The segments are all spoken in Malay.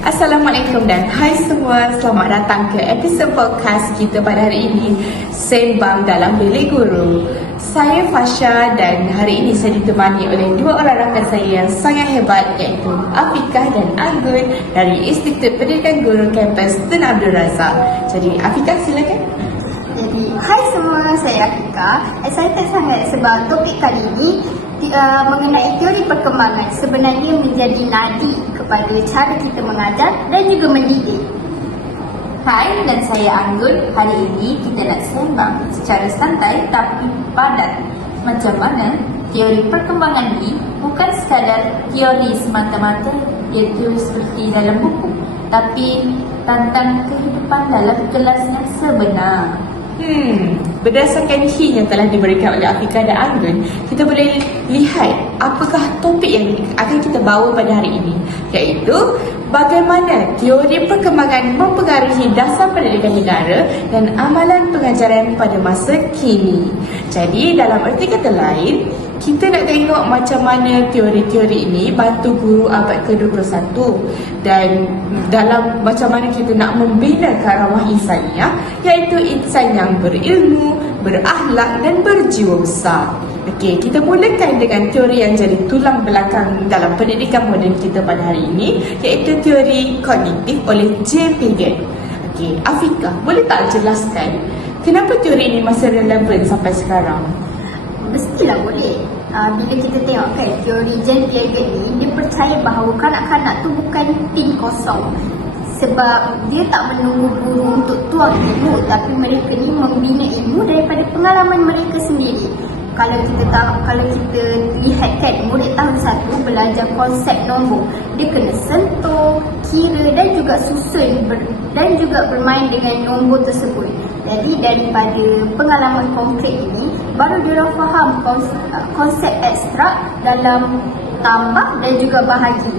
Assalamualaikum dan hai semua. Selamat datang ke episod podcast kita pada hari ini, Sembang dalam Bilik Guru. Saya Fasha dan hari ini saya ditemani oleh dua orang rakan saya yang sangat hebat, iaitu Afiqah dan Anggun dari Institut Pendidikan Guru Kampus Tun Abdul Razak. Jadi Afiqah, silakan. Jadi, hai semua, saya Afiqah. Excited sangat sebab topik kali ini mengenai teori perkembangan sebenarnya menjadi nadi kepada cara kita mengajar dan juga mendidik. Hai, dan saya Anggun. Hari ini kita nak sembang secara santai tapi padat macam mana teori perkembangan ini bukan sekadar teori semata-mata, iaitu seperti dalam buku, tapi tentang kehidupan dalam kelas yang sebenar. Berdasarkan hint yang telah diberikan oleh Afiqah dan Anggun, kita boleh lihat apakah topik yang akan kita bawa pada hari ini, iaitu bagaimana teori perkembangan mempengaruhi dasar pendidikan negara dan amalan pengajaran pada masa kini. Jadi dalam erti kata lain, kita nak tengok macam mana teori-teori ini bantu guru abad ke-21 dan dalam macam mana kita nak membina karamah insaniah, iaitu insan yang berilmu, berakhlak dan berjiwa besar. Okey, kita mulakan dengan teori yang jadi tulang belakang dalam pendidikan moden kita pada hari ini, iaitu teori kognitif oleh James Piaget. Okey, Afiqah, boleh tak jelaskan kenapa teori ini masih relevan sampai sekarang? Mestilah boleh. Bila kita tengok kan, teori James Piaget ni, dia percaya bahawa kanak-kanak tu bukan tin kosong. Sebab dia tak menunggu guru untuk tuang ilmu, tapi mereka ni membina ilmu daripada pengalaman mereka sendiri. Kalau kita lihat kan, murid tahun 1 belajar konsep nombor, dia kena sentuh, kira dan juga susun dan juga bermain dengan nombor tersebut. Jadi daripada pengalaman konkret ini, baru dia orang faham konsep ekstrak dalam tambah dan juga bahagi.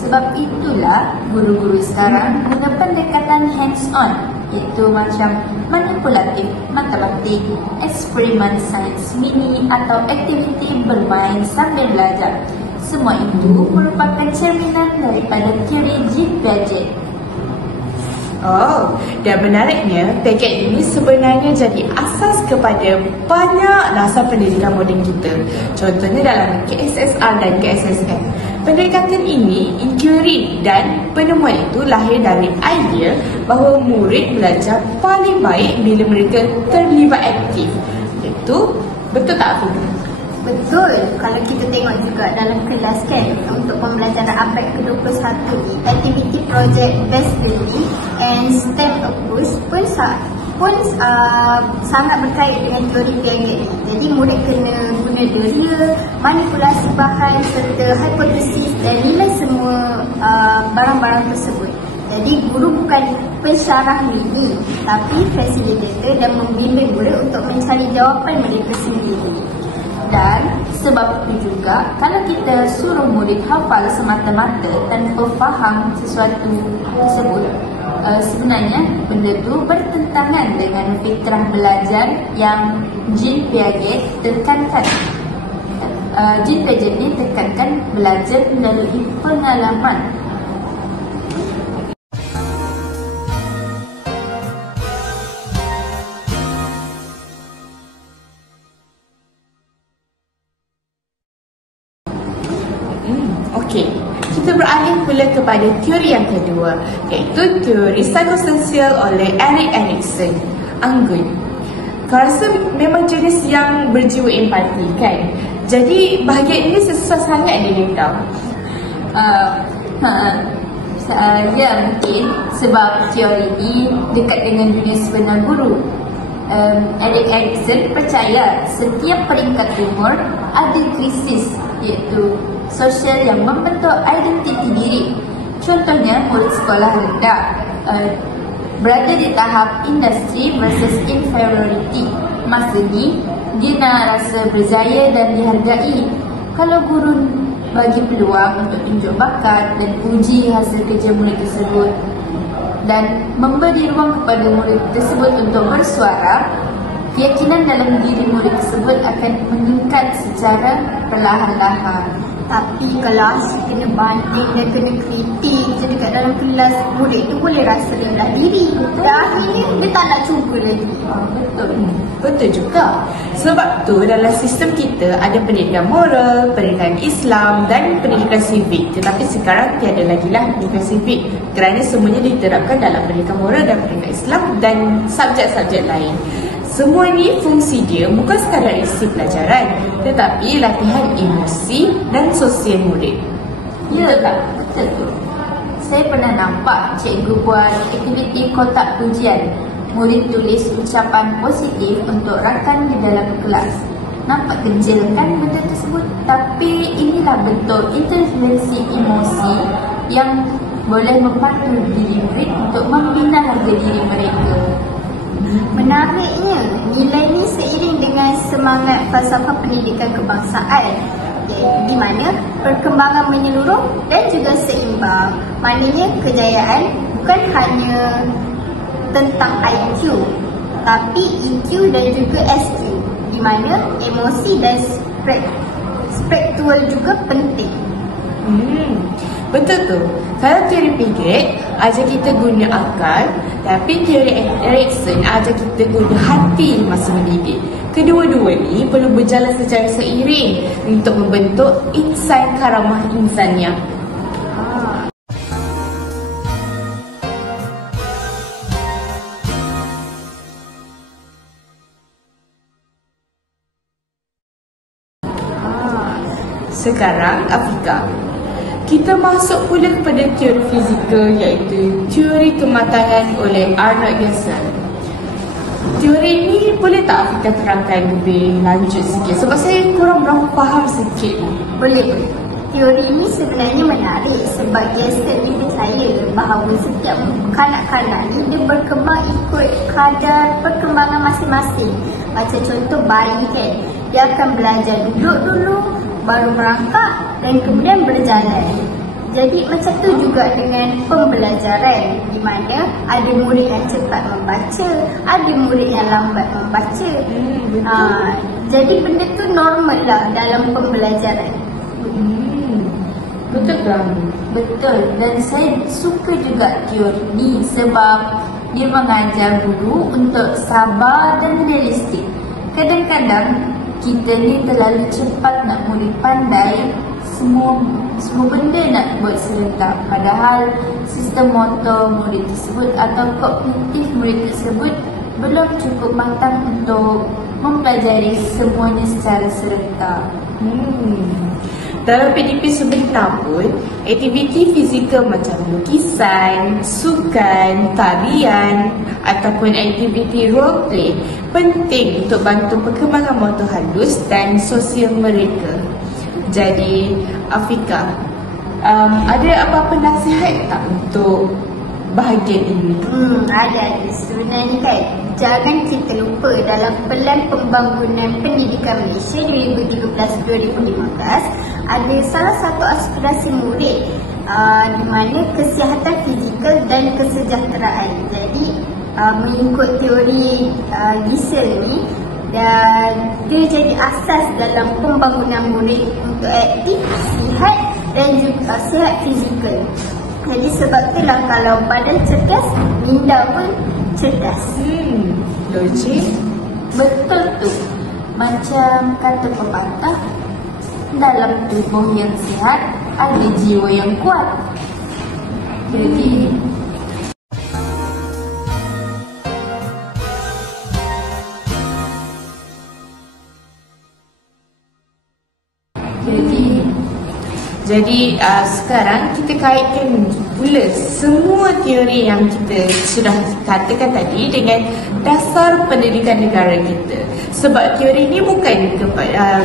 Sebab itulah guru-guru sekarang guna pendekatan hands-on, iaitu macam manipulatif matematik, eksperimen sains mini atau aktiviti bermain sambil belajar. Semua itu merupakan cerminan daripada teori James Piaget. Dan menariknya, Piaget ini sebenarnya jadi asas kepada banyak dasar pendidikan moden kita. Contohnya dalam KSSR dan KSSM. Pendekatan ini, inquiry dan penemuan itu lahir dari idea bahawa murid belajar paling baik bila mereka terlibat aktif. Itu betul tak, Afiqah? Betul. Kalau kita tengok juga dalam kelas kan, untuk pembelajaran abad ke-21 ni, aktiviti projek based learning and STEM approach pun sangat berkait dengan teori Piaget ni. Jadi murid kena guna deria, manipulasi bahan serta hipotesis dan nilai semua barang-barang tersebut. Jadi guru bukan pensyarah mini, tapi fasilitator dan membimbing murid untuk mencari jawapan mereka sendiri. Dan sebab itu juga, kalau kita suruh murid hafal semata-mata tanpa faham sesuatu tersebut, sebenarnya benda itu bertentangan dengan fitrah belajar yang James Piaget tekankan. James Piaget ni tekankan belajar melalui pengalaman. Okey, kita beralih pula kepada teori yang kedua, iaitu teori psikososial oleh Erik Erikson. Anggun, kau rasa memang jenis yang berjiwa empati kan? Jadi bahagian ini susah sangat dengan kau. Ya, mungkin sebab teori ini dekat dengan dunia sebenar guru. Erik Erikson percaya setiap peringkat umur ada krisis, iaitu sosial yang membentuk identiti diri. Contohnya murid sekolah rendah berada di tahap industri versus inferiority. Masa ni dia nak rasa berjaya dan dihargai. Kalau guru bagi peluang untuk tunjuk bakat dan uji hasil kerja murid tersebut dan memberi ruang kepada murid tersebut untuk bersuara, keyakinan dalam diri murid tersebut akan meningkat secara perlahan-lahan. Tapi kalau asyik kena banding dan kena kritik je dekat dalam kelas, murid tu boleh rasa rendah diri. Dan akhirnya dia tak nak cuba lagi. Betul juga. Sebab tu dalam sistem kita ada pendidikan moral, pendidikan Islam dan pendidikan civic. Tetapi sekarang tiada lagi lah pendidikan civic kerana semuanya diterapkan dalam pendidikan moral dan pendidikan Islam dan subjek-subjek lain. Semua ni fungsi dia bukan sekadar isi pelajaran, tetapi latihan emosi dan sosial murid. Ya tak? Betul tu. Saya pernah nampak cikgu buat aktiviti kotak pujian. Murid tulis ucapan positif untuk rakan di dalam kelas. Nampak kecil kan benda tersebut? Tapi inilah bentuk intervensi emosi yang boleh membantu diri murid untuk membina harga diri mereka. Menariknya, nilai ini seiring dengan semangat falsafah pendidikan kebangsaan, di mana perkembangan menyeluruh dan juga seimbang. Maknanya kejayaan bukan hanya tentang IQ, tapi EQ dan juga SQ, di mana emosi dan spiritual juga penting. Betul tu. Kalau teori Piaget ajar kita guna akal, tapi teori Erikson ajar kita guna hati masa mendidik. Kedua-dua ni perlu berjalan secara seiring untuk membentuk insan karamah insannya. Sekarang Afrika. Kita masuk pula kepada teori fizikal iaitu teori kematangan oleh Arnold Gesell. Teori ini boleh tak kita terangkan lebih lanjut sikit sebab saya kurang berapa faham sikit. Boleh. Teori ini sebenarnya menarik sebab Gesell ni percaya bahawa setiap kanak-kanak ni dia berkembang ikut kadar perkembangan masing-masing. Macam contoh bayi kan, dia akan belajar duduk dulu, baru merangkak dan kemudian berjalan. Jadi macam tu juga dengan pembelajaran, di mana ada murid yang cepat membaca, ada murid yang lambat membaca. Jadi benda tu normal lah dalam pembelajaran. Betul kan? Betul. Dan saya suka juga teori ni sebab dia mengajar guru untuk sabar dan realistik. Kadang-kadang kita ni terlalu cepat nak murid pandai, semua benda nak buat serentak. Padahal sistem motor murid tersebut atau kognitif murid tersebut belum cukup matang untuk mempelajari semuanya secara serentak. Dalam PDP sebentar pun, aktiviti fizikal macam lukisan, sukan, tarian ataupun aktiviti role play penting untuk bantu perkembangan motor halus dan sosial mereka. Jadi, Afika, ada apa-apa nasihat tak untuk bahagian ini? Ada. Sebenarnya kan, jangan kita lupa dalam Pelan Pembangunan Pendidikan Malaysia 2013-2015 ada salah satu aspirasi murid di mana kesihatan fizikal dan kesejahteraan. Jadi mengikut teori Gesell ni, dan dia jadi asas dalam pembangunan murid untuk aktif, sihat dan juga sihat fizikal. Jadi sebab itulah kalau badan cerdas, minda pun cerdas. Logik. Betul tu. Macam kata pepatah, dalam tubuh yang sihat ada jiwa yang kuat. Jadi Jadi sekarang kita kaitkan pula semua teori yang kita sudah katakan tadi dengan dasar pendidikan negara kita. Sebab teori ini bukan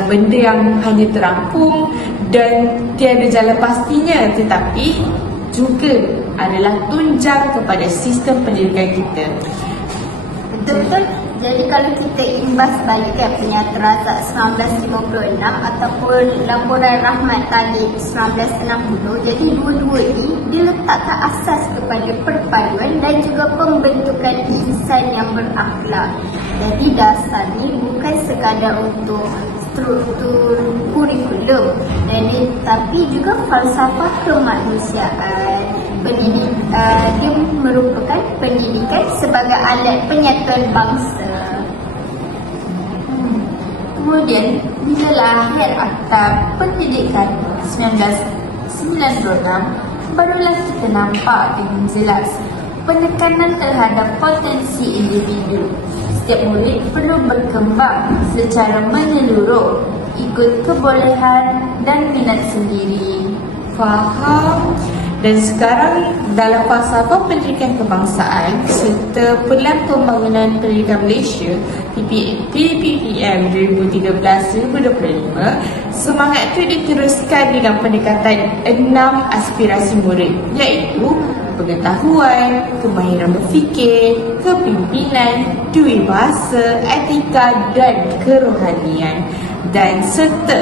benda yang hanya terapung dan tiada jalan pastinya, tetapi juga adalah tunjang kepada sistem pendidikan kita. Betul-betul. Jadi kalau kita imbas balikkan Penyata Razak 1956 ataupun Laporan Rahmat Talib 1960, jadi dua-dua ni dia letakkan asas kepada perpaduan dan juga pembentukan insan yang berakhlak. Jadi dasar ni bukan sekadar untuk struktur kurikulum, tapi juga falsafah kemanusiaan. Dia merupakan pendidikan sebagai alat penyatuan bangsa. Kemudian, bila lahir Akta Pendidikan 1996, barulah kita nampak dengan jelas penekanan terhadap potensi individu. Setiap murid perlu berkembang secara menyeluruh, ikut kebolehan dan minat sendiri. Faham? Dan sekarang dalam falsafah pendidikan kebangsaan serta Pelan Pembangunan Pendidikan Malaysia PPPM 2013-2025, semangat itu diteruskan dengan pendekatan 6 aspirasi murid, iaitu pengetahuan, kemahiran berfikir, kepimpinan, dui bahasa, etika dan kerohanian, dan serta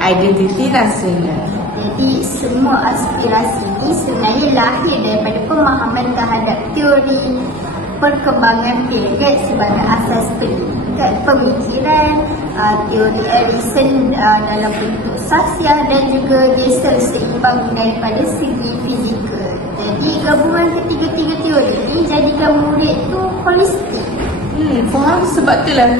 identiti nasional. Jadi semua aspirasi ini sebenarnya lahir daripada pemahaman terhadap teori perkembangan period sebagai asas pendidikan, pemikiran, teori Erikson dalam bentuk sasiah, dan juga dia seimbang daripada segi fizikal. Jadi gabungan ketiga-tiga teori ini jadikan murid tu holistik. Faham, sebab itulah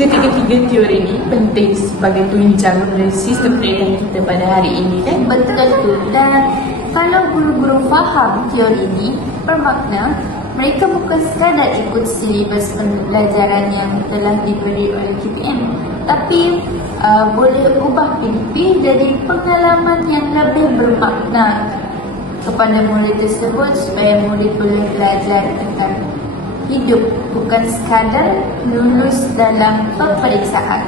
ketiga-tiga teori ini penting sebagai tunjang dari sistem pendidikan kita pada hari ini, kan? Betul tu. Dan kalau guru-guru faham teori ini, bermakna mereka bukan sekadar ikut silibus pembelajaran yang telah diberi oleh KPM, tapi boleh ubah PDP jadi pengalaman yang lebih bermakna kepada murid tersebut, supaya murid boleh belajar tentang hidup, bukan sekadar lulus dalam peperiksaan.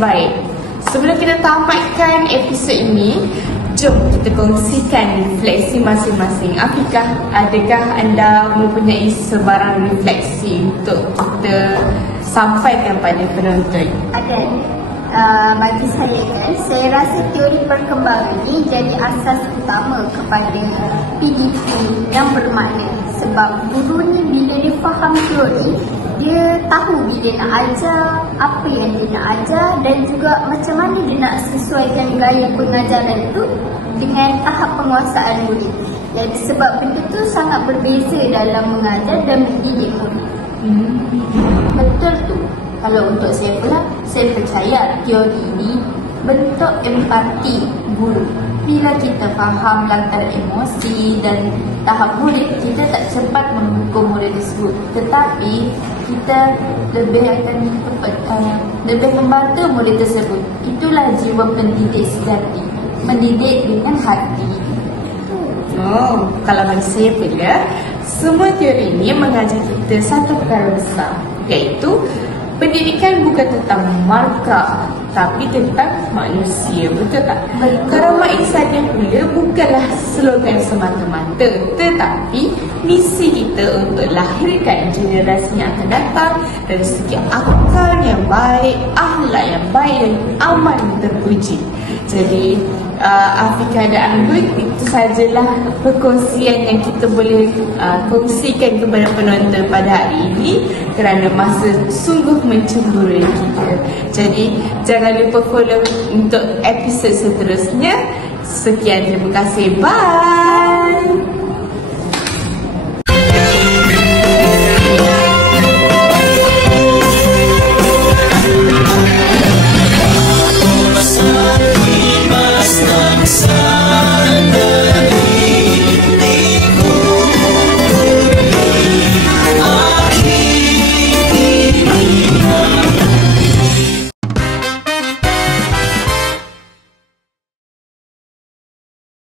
Baik, sebelum kita tamatkan episod ini, jom kita kongsikan refleksi masing-masing. Apakah adakah anda mempunyai sebarang refleksi untuk kita sampaikan pada penonton? Ada. Bagi saya kan, saya rasa teori perkembangan ini jadi asas utama kepada PDP yang bermakna. Sebab guru ni bila dia faham teori, dia tahu bila nak ajar, apa yang dia nak ajar, dan juga macam mana dia nak sesuaikan gaya pengajaran itu dengan tahap penguasaan murid. Jadi sebab benda tu sangat berbeza dalam mengajar dan mendidik murid. Betul tu. Kalau untuk saya pula, saya percaya teori ini bentuk empati guru. Bila kita faham latar emosi dan tahap murid, kita tak cepat menghukum murid tersebut, tetapi kita lebih membantu murid tersebut. Itulah jiwa pendidik sejati, mendidik dengan hati. Kalau bagi saya pula, semua teori ini mengajar kita satu perkara besar, iaitu pendidikan bukan tentang markah, tapi tentang manusia, betul tak? Karamah insannya pula bukanlah slogan semata-mata, tetapi misi kita untuk lahirkan generasi yang akan datang dari segi akal yang baik, akhlak yang baik dan aman yang terpuji. Jadi Afika dan Anggun, itu sajalah perkongsian yang kita boleh kongsikan kepada penonton pada hari ini, kerana masa sungguh mencemburui kita. Jadi jangan lupa follow untuk episod seterusnya. Sekian, terima kasih, bye.